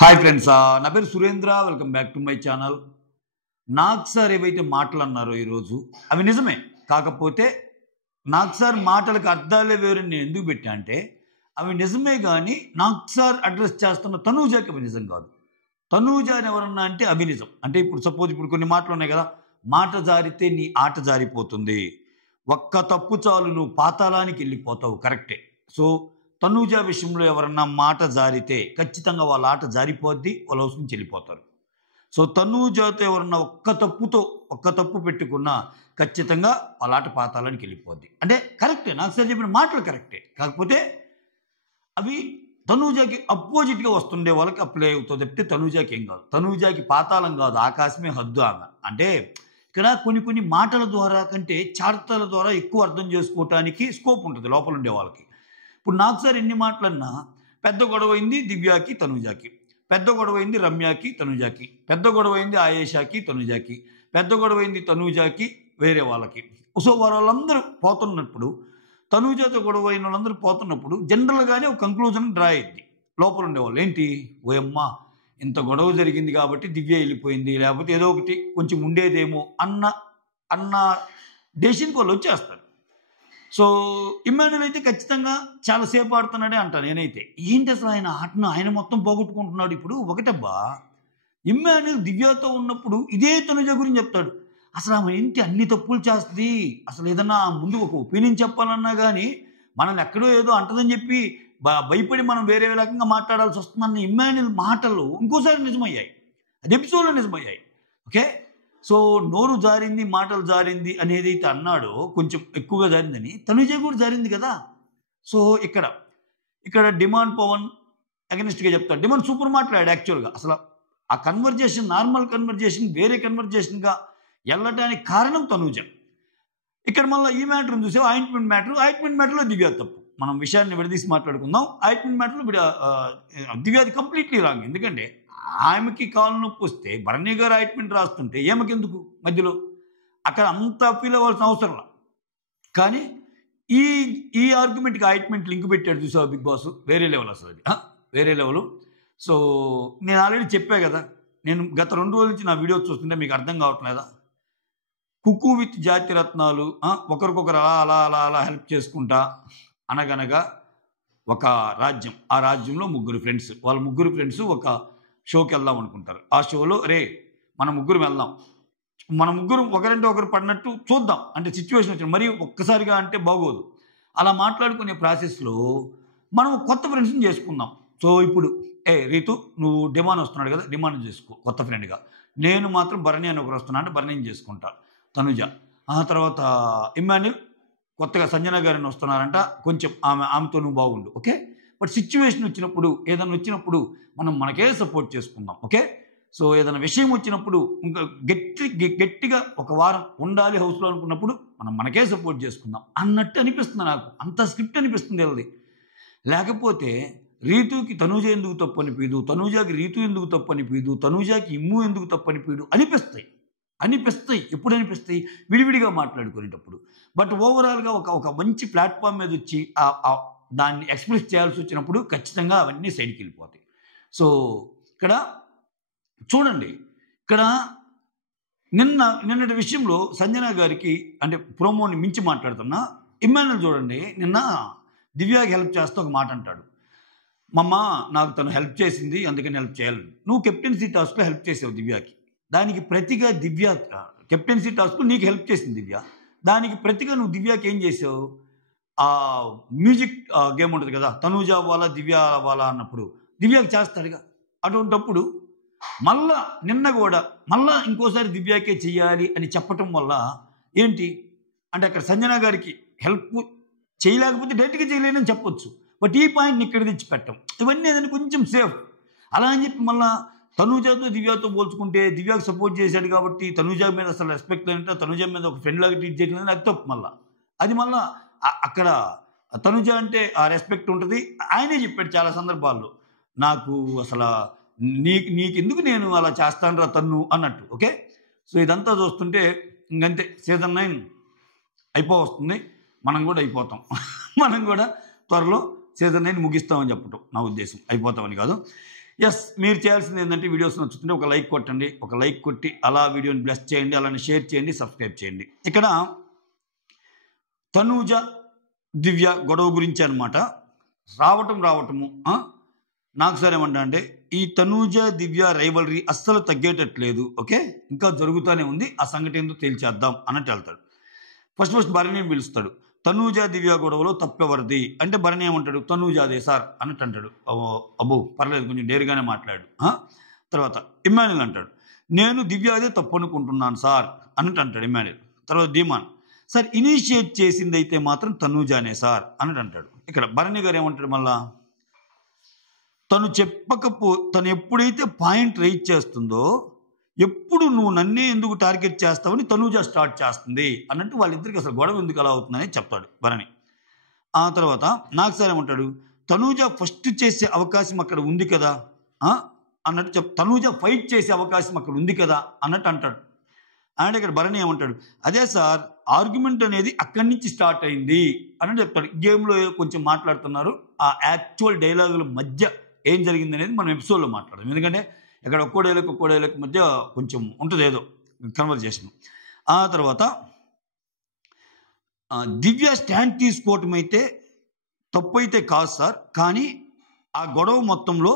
Hi friends, నా పేరు Surendra. Welcome back to my channel. నాకు సార్ ఏవైతే మాటలు అన్నారో ఈరోజు అవి నిజమే. కాకపోతే నాకు సార్ మాటలకు అర్థాలే వేరు నేను ఎందుకు పెట్టా అంటే, అవి నిజమే కానీ నాకు సార్ అడ్రస్ చేస్తున్న తనూజాకి అవి నిజం కాదు. తనూజాని ఎవరన్నా అంటే అవి నిజం. అంటే ఇప్పుడు సపోజ్ ఇప్పుడు కొన్ని మాటలు ఉన్నాయి కదా, మాట జారితే నీ ఆట జారిపోతుంది, ఒక్క తప్పు చాలు నువ్వు పాతాళానికి వెళ్ళిపోతావు. కరెక్టే. సో తనూజ విషయంలో ఎవరన్నా మాట జారితే ఖచ్చితంగా వాళ్ళ ఆట జారిపోద్ది, వాళ్ళ హౌస్ నుంచి వెళ్ళిపోతారు. సో తనూజతో ఎవరన్నా ఒక్క తప్పు పెట్టుకున్నా ఖచ్చితంగా వాళ్ళ ఆట పాతాళానికి వెళ్ళిపోద్ది. అంటే కరెక్టే, నాకు సార్ చెప్పిన మాటలు కరెక్టే. కాకపోతే అవి తనూజాకి అపోజిట్గా వస్తుండే వాళ్ళకి అప్లై అవుతుంది చెప్తే తనూజాకి ఏం కాదు. తనూజాకి పాతాళం కాదు, ఆకాశమే హద్దు ఆమె. అంటే ఇక్కడ కొన్ని మాటల ద్వారా కంటే చార్తల ద్వారా ఎక్కువ అర్థం చేసుకోవటానికి స్కోప్ ఉంటుంది లోపల ఉండే వాళ్ళకి. ఇప్పుడు నాకు సార్ ఎన్ని మాటలన్నా, పెద్ద గొడవైంది దివ్యాకి తనూజాకి, పెద్ద గొడవైంది రమ్యకి తనూజాకి, పెద్ద గొడవైంది ఆయేషాకి తనూజాకి, పెద్ద గొడవైంది తనూజాకి వేరే వాళ్ళకి. సో వాళ్ళందరూ పోతున్నప్పుడు, తనూజాతో గొడవ అయిన వాళ్ళందరూ పోతున్నప్పుడు జనరల్గానే ఒక కంక్లూజన్ డ్రా అయింది లోపల ఉండేవాళ్ళు. ఏంటి, ఓయమ్మ ఇంత గొడవ జరిగింది కాబట్టి దివ్య వెళ్ళిపోయింది, లేకపోతే ఏదో ఒకటి కొంచెం ఉండేదేమో అన్న డెసిషన్కి వాళ్ళు వచ్చేస్తారు. సో ఇమ్మాన్యుల్ అయితే ఖచ్చితంగా చాలాసేపు ఆడుతున్నాడే అంటాను నేనైతే. ఏంటి అసలు ఆయన ఆటను ఆయన మొత్తం పోగొట్టుకుంటున్నాడు. ఇప్పుడు ఒకటబ్బా, ఇమ్మాన్యుల్ దివ్యతో ఉన్నప్పుడు ఇదే తనుజ గురించి చెప్తాడు. అసలు ఆమె ఏంటి అన్ని తప్పులు చేస్తుంది, అసలు ఏదన్నా ముందు ఒక ఒపీనియన్ చెప్పాలన్నా కానీ మనల్ని ఎక్కడో ఏదో అంటదని చెప్పి భయపడి మనం వేరే రకంగా మాట్లాడాల్సి వస్తుందన్న ఇమ్మాన్యుల్ మాటలు ఇంకోసారి నిజమయ్యాయి, అది ఎపిసోడ్లో నిజమయ్యాయి. ఓకే. సో నోరు జారింది, మాటలు జారింది అనేది అయితే అన్నాడో కొంచెం ఎక్కువగా జారిందని, తనుజ కూడా జారింది కదా. సో ఇక్కడ డిమాండ్ పవన్ అగెనిస్ట్గా చెప్తాడు. డిమాండ్ సూపర్ మాట్లాడాడు యాక్చువల్గా. అసలు ఆ కన్వర్జేషన్ నార్మల్ కన్వర్జేషన్ వేరే కన్వర్జేషన్గా వెళ్ళడానికి కారణం తనుజ. ఇక్కడ మళ్ళీ ఈ మ్యాటర్ చూసే ఆయింట్మెంట్ మ్యాటర్లో దివ్య తప్పు. మనం విషయాన్ని విడదీసి మాట్లాడుకుందాం. ఆయింట్మెంట్ మ్యాటర్లో దివ్యాది కంప్లీట్లీ రాంగ్. ఎందుకంటే ఆమెకి కాలు నొప్పి వస్తే భరణి గారు ఆయింట్మెంట్ రాస్తుంటే ఏమకెందుకు మధ్యలో, అక్కడ అంత ఫీల్ అవ్వాల్సిన అవసరంలా. కానీ ఈ ఆర్గ్యుమెంట్కి ఆయింట్మెంట్ లింక్ పెట్టాడు చూసావు బిగ్ బాస్. వేరే లెవెల్ అసలు అది, వేరే లెవెల్. సో నేను ఆల్రెడీ చెప్పా కదా, నేను గత 2 రోజుల నుంచి నా వీడియో చూస్తుంటే మీకు అర్థం కావట్లేదా, కుక్కు విత్ జాతిరత్నాలు ఒకరికొకరు అలా అలా అలా హెల్ప్ చేసుకుంటా అనగనగా ఒక రాజ్యం, ఆ రాజ్యంలో 3 ఫ్రెండ్స్, వాళ్ళ 3 ఫ్రెండ్స్ ఒక షోకి వెళ్దాం అనుకుంటారు. ఆ షోలో మన 3 వెళ్దాం, మన 3 ఒకరంటే ఒకరు పడినట్టు చూద్దాం, అంటే సిచ్యువేషన్ వచ్చింది మరీ ఒక్కసారిగా అంటే బాగోదు. అలా మాట్లాడుకునే ప్రాసెస్లో మనం కొత్త ఫ్రెండ్స్ని చేసుకుందాం. సో ఇప్పుడు రీతు నువ్వు డిమాండ్ వస్తున్నాడు కదా, డిమాండ్ చేసుకో కొత్త ఫ్రెండ్గా. నేను మాత్రం భరణి అని ఒకరు వస్తున్నా అంటే భరణిని చేసుకుంటా తనుజ. ఆ తర్వాత ఇమ్మాన్యుల్ కొత్తగా సంజన గారిని వస్తున్నారంట, కొంచెం ఆమెతో నువ్వు బాగుండు. ఓకే. బట్ సిచ్యువేషన్ వచ్చినప్పుడు, ఏదైనా వచ్చినప్పుడు మనం మనకే సపోర్ట్ చేసుకుందాం. ఓకే. సో ఏదైనా విషయం వచ్చినప్పుడు ఇంకా గట్టిగా ఒక వారం ఉండాలి హౌస్లో అనుకున్నప్పుడు మనం మనకే సపోర్ట్ చేసుకుందాం అన్నట్టు అనిపిస్తుంది నాకు. అంత స్క్రిప్ట్ అనిపిస్తుంది అది. లేకపోతే రీతుకి తనూజ ఎందుకు తప్పు అనిపించదు, తనూజాకి రీతు ఎందుకు తప్పు అనిపించదు, తనూజాకి ఇమ్ము ఎందుకు తప్పు అనిపించదు అనిపిస్తాయి. ఎప్పుడు అనిపిస్తాయి? విడివిడిగా మాట్లాడుకునేటప్పుడు. బట్ ఓవరాల్గా ఒక మంచి ప్లాట్ఫామ్ మీద వచ్చి దాన్ని ఎక్స్ప్రెస్ చేయాల్సి వచ్చినప్పుడు ఖచ్చితంగా అవన్నీ సైడ్కి వెళ్ళిపోతాయి. సో ఇక్కడ చూడండి, ఇక్కడ నిన్నటి విషయంలో సంజన గారికి అంటే ప్రోమోని మించి మాట్లాడుతున్నా ఇమ్మాన్యుల్ చూడండి, నిన్న దివ్యాకి హెల్ప్ చేస్తూ ఒక మాట అంటాడు. మమ్మ నాకు తను హెల్ప్ చేసింది అందుకని హెల్ప్ చేయాలి. నువ్వు కెప్టెన్సీ టాస్క్లో హెల్ప్ చేసావు దివ్యాకి, దానికి ప్రతిగా దివ్య కెప్టెన్సీ టాస్క్లో నీకు హెల్ప్ చేసింది దివ్య, దానికి ప్రతిగా నువ్వు దివ్యాకి ఏం చేసావు, ఆ మ్యూజిక్ గేమ్ ఉంటుంది కదా, తనూజ అవ్వాలా దివ్య అవ్వాలా అన్నప్పుడు దివ్యాకి చేస్తాడుగా. అటువంటప్పుడు మళ్ళా నిన్న కూడా మళ్ళా ఇంకోసారి దివ్యాకే చెయ్యాలి అని చెప్పటం వల్ల ఏంటి అంటే అక్కడ సంజన గారికి హెల్ప్ చేయలేకపోతే డైరెక్ట్గా చేయలేనని చెప్పొచ్చు. బట్ ఈ పాయింట్ని ఇక్కడ తెచ్చి పెట్టం, ఇవన్నీ ఏదైనా కొంచెం సేఫ్. అలా అని చెప్పి మళ్ళీ తనూజతో దివ్యతో పోల్చుకుంటే దివ్యాకి సపోర్ట్ చేశాడు కాబట్టి తనూజ మీద అసలు రెస్పెక్ట్ అంటే తనూజ మీద ఒక ఫ్రెండ్ లాగా ట్రీట్ చేయట్లేదు, అది తప్పు. మళ్ళీ అది మళ్ళీ అక్కడ తనూజ అంటే ఆ రెస్పెక్ట్ ఉంటుంది. ఆయనే చెప్పాడు చాలా సందర్భాల్లో, నాకు అసలు నీకెందుకు నేను అలా చేస్తాను రా తన్ను అన్నట్టు. ఓకే. సో ఇదంతా చూస్తుంటే ఇంకంతే, సీజన్ 9 అయిపోవస్తుంది, మనం కూడా అయిపోతాం. మనం కూడా త్వరలో సీజన్ 9 ముగిస్తామని చెప్పటం నా ఉద్దేశం, అయిపోతామని కాదు. ఎస్, మీరు చేయాల్సింది ఏంటంటే వీడియోస్ నచ్చుతుంటే ఒక లైక్ కొట్టండి, ఒక లైక్ కొట్టి అలా వీడియోని బ్లెస్ చేయండి, అలానే షేర్ చేయండి, సబ్స్క్రైబ్ చేయండి. ఇక్కడ తనూజ దివ్య గొడవ గురించి అనమాట. రావటము నాకు సార్ ఏమంటా అంటే ఈ తనూజ దివ్య రైవలరీ అస్సలు తగ్గేటట్లేదు. ఓకే, ఇంకా జరుగుతూనే ఉంది, ఆ సంగతి ఏందో తేల్చేద్దాం అన్నట్టు వెళ్తాడు. ఫస్ట్ భరణిని పిలుస్తాడు. తనూజ దివ్య గొడవలో తప్పెవరిది అంటే భరణి ఏమంటాడు, తనూజాదే సార్ అన్నట్టు అంటాడు. అబ్బో పర్లేదు, కొంచెం డేరుగానే మాట్లాడు. తర్వాత ఇమ్మాన్యుల్ అంటాడు, నేను దివ్యాదే తప్పు అనుకుంటున్నాను సార్ అన్నట్టు అంటాడు ఇమ్మాన్యుల్. తర్వాత ధీమాన్, సార్ ఇనిషియేట్ చేసింది అయితే మాత్రం తనూజానే సార్ అన్నట్టు అంటాడు. ఇక్కడ భరణి గారు ఏమంటాడు, మళ్ళా తను ఎప్పుడైతే పాయింట్ రైజ్ చేస్తుందో ఎప్పుడు నువ్వు నన్నే ఎందుకు టార్గెట్ చేస్తావని తనూజ స్టార్ట్ చేస్తుంది అన్నట్టు వాళ్ళిద్దరికి అసలు గొడవ ఎందుకు అలా అవుతుందని చెప్తాడు భరణి. ఆ తర్వాత నాకు సార్ ఏమంటాడు, తనూజ ఫస్ట్ చేసే అవకాశం అక్కడ ఉంది కదా అన్నట్టు తనూజ ఫైట్ చేసే అవకాశం అక్కడ ఉంది కదా అన్నట్టు అంటాడు. అంటే ఇక్కడ భరణి ఏమంటాడు, అదే సార్ ఆర్గ్యుమెంట్ అనేది అక్కడి నుంచి స్టార్ట్ అయింది అన్నట్టు చెప్తాడు. గేమ్లో కొంచెం మాట్లాడుతున్నారు, ఆ యాక్చువల్ డైలాగుల మధ్య ఏం జరిగింది అనేది మనం ఎపిసోడ్లో మాట్లాడదాం. ఎందుకంటే ఇక్కడ ఒక్కో డైలాగ్ మధ్య కొంచెం ఉంటుంది ఏదో కన్వర్జేషన్. ఆ తర్వాత దివ్య స్టాండ్ తీసుకోవటం అయితే తప్పు అయితే కాదు సార్, కానీ ఆ గొడవ మొత్తంలో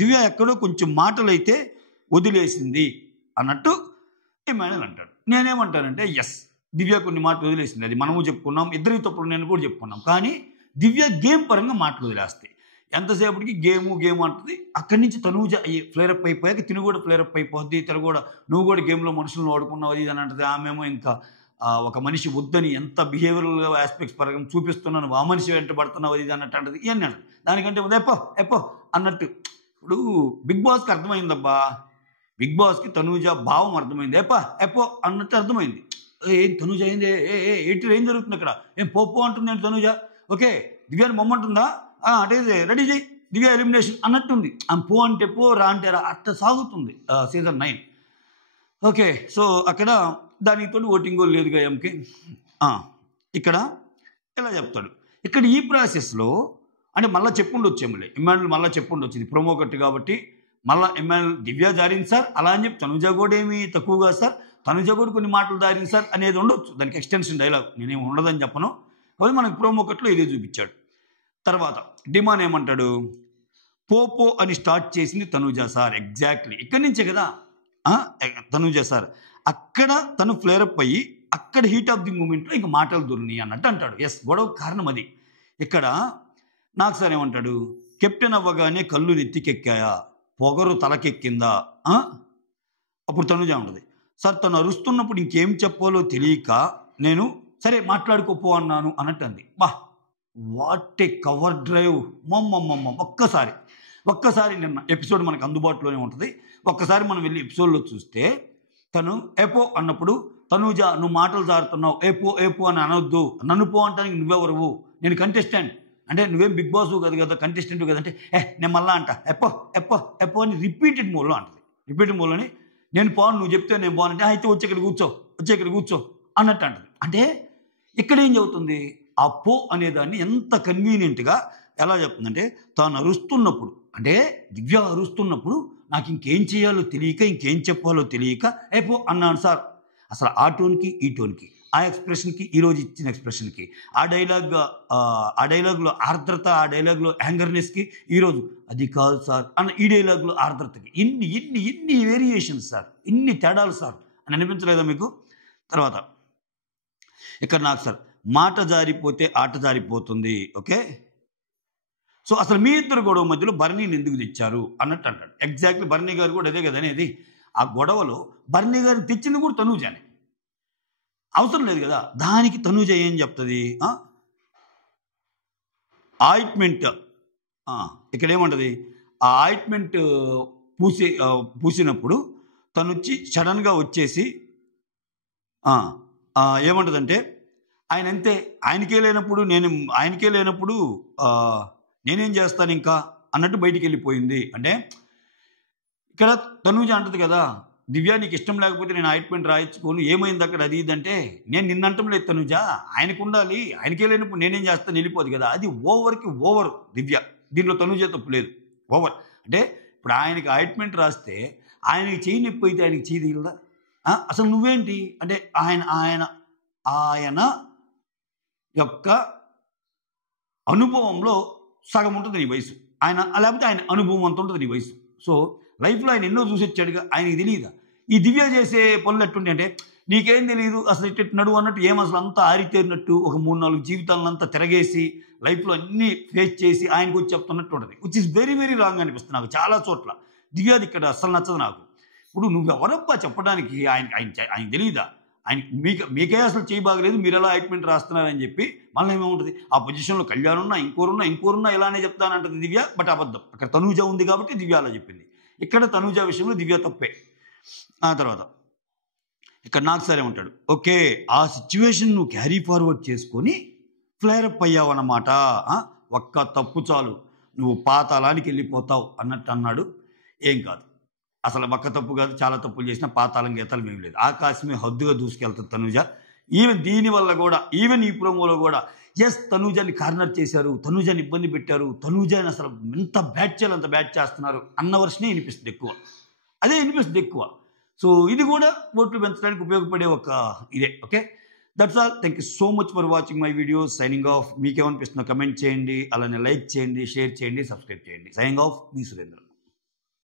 దివ్య ఎక్కడో కొంచెం మాటలైతే వదిలేసింది అన్నట్టు ఇమ్మాన్యుల్ అంటాడు. నేనేమంటానంటే ఎస్, దివ్య కొన్ని మాటలు వదిలేసింది, అది మనము చెప్పుకున్నాం, ఇద్దరికి తప్పుడు నేను కూడా చెప్పుకున్నాం. కానీ దివ్య గేమ్ పరంగా మాటలు వదిలేస్తాయి. ఎంతసేపటికి గేమ్ అంటుంది, అక్కడి నుంచి తనూజ ఫ్లేరప్ అయిపోయాక తిను కూడా ఫ్లేరప్ అయిపోద్ది, తను కూడా నువ్వు కూడా గేమ్లో మనుషులను వాడుకున్నావు అది అని అంటుంది. ఆమెమో ఇంకా ఒక మనిషి వద్దని ఎంత బిహేవియరల్ ఆస్పెక్ట్స్ పరంగా చూపిస్తున్నాను, ఆ మనిషి వెంట పడుతున్నావు అది అన్నట్టు అంటది. ఇవన్నీ అంటది. దానికంటే ఎప్పో అన్నట్టు. ఇప్పుడు బిగ్ బాస్కి అర్థమైందబ్బా, బిగ్ బాస్కి తనూజ భావం అర్థమైంది, ఎప్పో అన్నట్టు అర్థమైంది. ఏం తనూజ అయింది, ఏం జరుగుతుంది ఇక్కడ, ఏం పోపో అంటుంది ఏంటి తనూజ, ఓకే దివ్యాన్ని బొమ్మంటుందా అంటే రెడీ చేయి దివ్య ఎలిమినేషన్ అన్నట్టుంది. ఆమె పో అంటే పో, రా అంటే రా, అట్లా సాగుతుంది సీజన్ 9. ఓకే, సో అక్కడ దానితో ఓటింగ్ లేదు గయంకి. ఇక్కడ ఇలా చెప్తాడు. ఇక్కడ ఈ ప్రాసెస్లో అంటే మళ్ళీ చెప్పుండొచ్చేమలే ఇమ్మాన్యుల్, మళ్ళీ చెప్పుండొచ్చు, ఇది ప్రోమో కట్ కాబట్టి మళ్ళీ ఇమ్మాన్యుల్ దివ్య జారింది సార్ అలా అని చెప్పి తనుజ కూడా ఏమి తక్కువగా సార్, తనుజ కూడా కొన్ని మాటలు జారింది సార్ అనేది ఉండొచ్చు, దానికి ఎక్స్టెన్షన్ డైలాగ్ నేనేమి ఉండదని చెప్పను. కాబట్టి మనకు ప్రోమో కట్లో ఇదే చూపించాడు. తర్వాత డిమాన్ ఏమంటాడు, పోపో అని స్టార్ట్ చేసింది తనూజ సార్, ఎగ్జాక్ట్లీ ఇక్కడి నుంచే కదా తనూజ సార్, అక్కడ తను ఫ్లేరప్ అయ్యి అక్కడ హీట్ ఆఫ్ ది మూమెంట్లో ఇంకా మాటలు దొరిని అన్నట్టు అంటాడు. ఎస్, గొడవ కారణం అది. ఇక్కడ నాకు సార్ ఏమంటాడు, కెప్టెన్ అవ్వగానే కళ్ళు నెత్తికెక్కాయా, పొగరు తలకెక్కిందా, అప్పుడు తనూజ ఉంటుంది, సార్ తను అరుస్తున్నప్పుడు ఇంకేం చెప్పాలో తెలియక నేను సరే మాట్లాడుకోపో అన్నాను అన్నట్టు అంది. వాట్ ఏ కవర్ డ్రైవ్, మమ్మమ్మ. ఒక్కసారి నిన్న ఎపిసోడ్ మనకు అందుబాటులోనే ఉంటుంది, ఒక్కసారి మనం వెళ్ళి ఎపిసోడ్లో చూస్తే తను ఎపో అన్నప్పుడు తనూజ నువ్వు మాటలు జారుతున్నావు, ఏపో అని అనొద్దు, నన్ను పో అంటానికి నువ్వెవరువు, నేను కంటెస్టెంట్ అంటే నువ్వేం బిగ్ బాస్ కదా కంటెస్టెంట్ కదంటే నేను మళ్ళా అంట ఎప్పో అని రిపీటెడ్ మోడ్లో అంటుంది. రిపీటెడ్ మోడ్లోని నేను పోను, నువ్వు చెప్తే నేను పోనంటే అయితే వచ్చి ఇక్కడ కూర్చో అన్నట్టు అంటుంది. అంటే ఇక్కడ ఏం చెబుతుంది, ఆ పో అనేదాన్ని ఎంత కన్వీనియంట్గా ఎలా చెప్తుందంటే, తాను అరుస్తున్నప్పుడు అంటే దివ్య అరుస్తున్నప్పుడు నాకు ఇంకేం చేయాలో తెలియక ఇంకేం చెప్పాలో తెలియక పో అన్నాను సార్. అసలు ఆ టోన్కి ఈ టోన్కి, ఆ ఎక్స్ప్రెషన్కి ఈరోజు ఇచ్చిన ఎక్స్ప్రెషన్కి, ఆ డైలాగ్లో ఆర్ద్రత, ఆ డైలాగ్లో యాంగర్నెస్కి, ఈరోజు అది కాదు సార్ అన్న ఈ డైలాగ్లో ఆర్ద్రతకి ఇన్ని వేరియేషన్స్ సార్, ఇన్ని తేడాలు సార్ అని అనిపించలేదా మీకు? తర్వాత ఇక్కడ నాకు సార్ మాట జారిపోతే ఆట జారిపోతుంది. ఓకే, సో అసలు మీ ఇద్దరు గొడవ మధ్యలో భరణిని ఎందుకు తెచ్చారు అన్నట్టు అంటాడు. ఎగ్జాక్ట్లీ భరణి గారు కూడా అదే కదా అనేది. ఆ గొడవలో భరణి గారు తెచ్చింది కూడా తనూజనే, అవసరం లేదు కదా దానికి. తనూజ ఏం చెప్తుంది, ఆయింట్మెంట్ ఇక్కడ ఏమంటుంది, ఆ ఆయింట్మెంట్ పూసినప్పుడు తను వచ్చి సడన్గా వచ్చేసి ఏమంటుందంటే ఆయన అంతే, ఆయనకే లేనప్పుడు నేనేం చేస్తాను ఇంకా అన్నట్టు బయటికి వెళ్ళిపోయింది. అంటే ఇక్కడ తనూజ అంటది కదా, దివ్య నీకు ఇష్టం లేకపోతే నేను ఆయింట్మెంట్ రాయించుకోను, ఏమైంది అక్కడ అది ఇదంటే, నేను నిన్నంటం లేదు తనూజ, ఆయనకు ఉండాలి, ఆయనకే లేనప్పుడు నేనేం చేస్తాను వెళ్ళిపోదు కదా, అది ఓవర్ దివ్య, దీనిలో తనూజ తప్పు లేదు. ఓవర్ అంటే ఇప్పుడు ఆయనకి అపాయింట్మెంట్ రాస్తే ఆయనకి చెయ్యి నొప్పి అయితే ఆయనకి చెయ్యి దిగలదా? అసలు నువ్వేంటి అంటే ఆయన ఆయన ఆయన యొక్క అనుభవంలో సగం ఉంటుంది నీ వయసు. ఆయన లేకపోతే ఆయన అనుభవం అంత ఉంటుంది నీ వయసు. సో లైఫ్లో ఆయన ఎన్నో చూసి వచ్చాడుగా, ఆయనకి తెలియదా? ఈ దివ్య చేసే పనులు ఎట్టుంటే అంటే నీకేం తెలియదు అసలు ఇటు నడువు అన్నట్టు, ఏం అసలు అంతా ఆరితేరినట్టు ఒక 3-4 జీవితాలంతా తిరగేసి లైఫ్లో అన్నీ ఫేస్ చేసి ఆయనకు వచ్చి చెప్తున్నట్టు ఉంటుంది. Which is very very wrong అనిపిస్తుంది నాకు చాలా చోట్ల. దివ్యాది ఇక్కడ అస్సలు నచ్చదు నాకు. ఇప్పుడు నువ్వు ఎవరబ్బా చెప్పడానికి? ఆయన తెలియదా? ఆయన మీకే అసలు చేయి బాగలేదు, మీరు ఎలా అపాయింట్మెంట్ రాస్తున్నారని చెప్పి మళ్ళీ ఏమేముంటుంది, ఆ పొజిషన్లో కళ్యాణున్నా ఇంకోరున్నా ఇలానే చెప్తానంటుంది దివ్య. బట్ అబద్ధం. అక్కడ తనూజ ఉంది కాబట్టి దివ్య అలా చెప్పింది. ఇక్కడ తనూజ విషయంలో దివ్య తప్పే. ఆ తర్వాత ఇక్కడ నాకు సరే ఉంటాడు, ఓకే ఆ సిచ్యువేషన్ నువ్వు క్యారీ ఫార్వర్డ్ చేసుకొని ఫ్లేరప్ అయ్యావు అన్నమాట. ఒక్క తప్పు చాలు నువ్వు పాతాళానికి వెళ్ళిపోతావు అన్నట్టు అన్నాడు. ఏం కాదు, అసలు ఒక్క తప్పు కాదు, చాలా తప్పులు చేసినా పాతాళం గీతాలు ఏం లేదు. ఆకాశమే హద్దుగా దూసుకెళ్తుంది తనూజ. ఈవెన్ దీనివల్ల కూడా ఈవెన్ ఈ ప్రోమోలో కూడా ఎస్ తనూజాని కార్నర్ చేశారు, తనూజాని ఇబ్బంది పెట్టారు, తనూజాని అసలు ఎంత బ్యాట్ చేయాలి అంత బ్యాట్ చేస్తున్నారు అన్న వర్షనే వినిపిస్తుంది ఎక్కువ. అదే వినిపిస్తుంది ఎక్కువ. సో ఇది కూడా ఓట్లు పెంచడానికి ఉపయోగపడే ఒక ఇదే. Okay, that's all. Thank you so much for watching my videos. Signing off. మీకేమనిపిస్తుందో కమెంట్ చేయండి, అలానే లైక్ చేయండి, షేర్ చేయండి, సబ్స్క్రైబ్ చేయండి. సైనింగ్ ఆఫ్, మీ సురేంద్ర.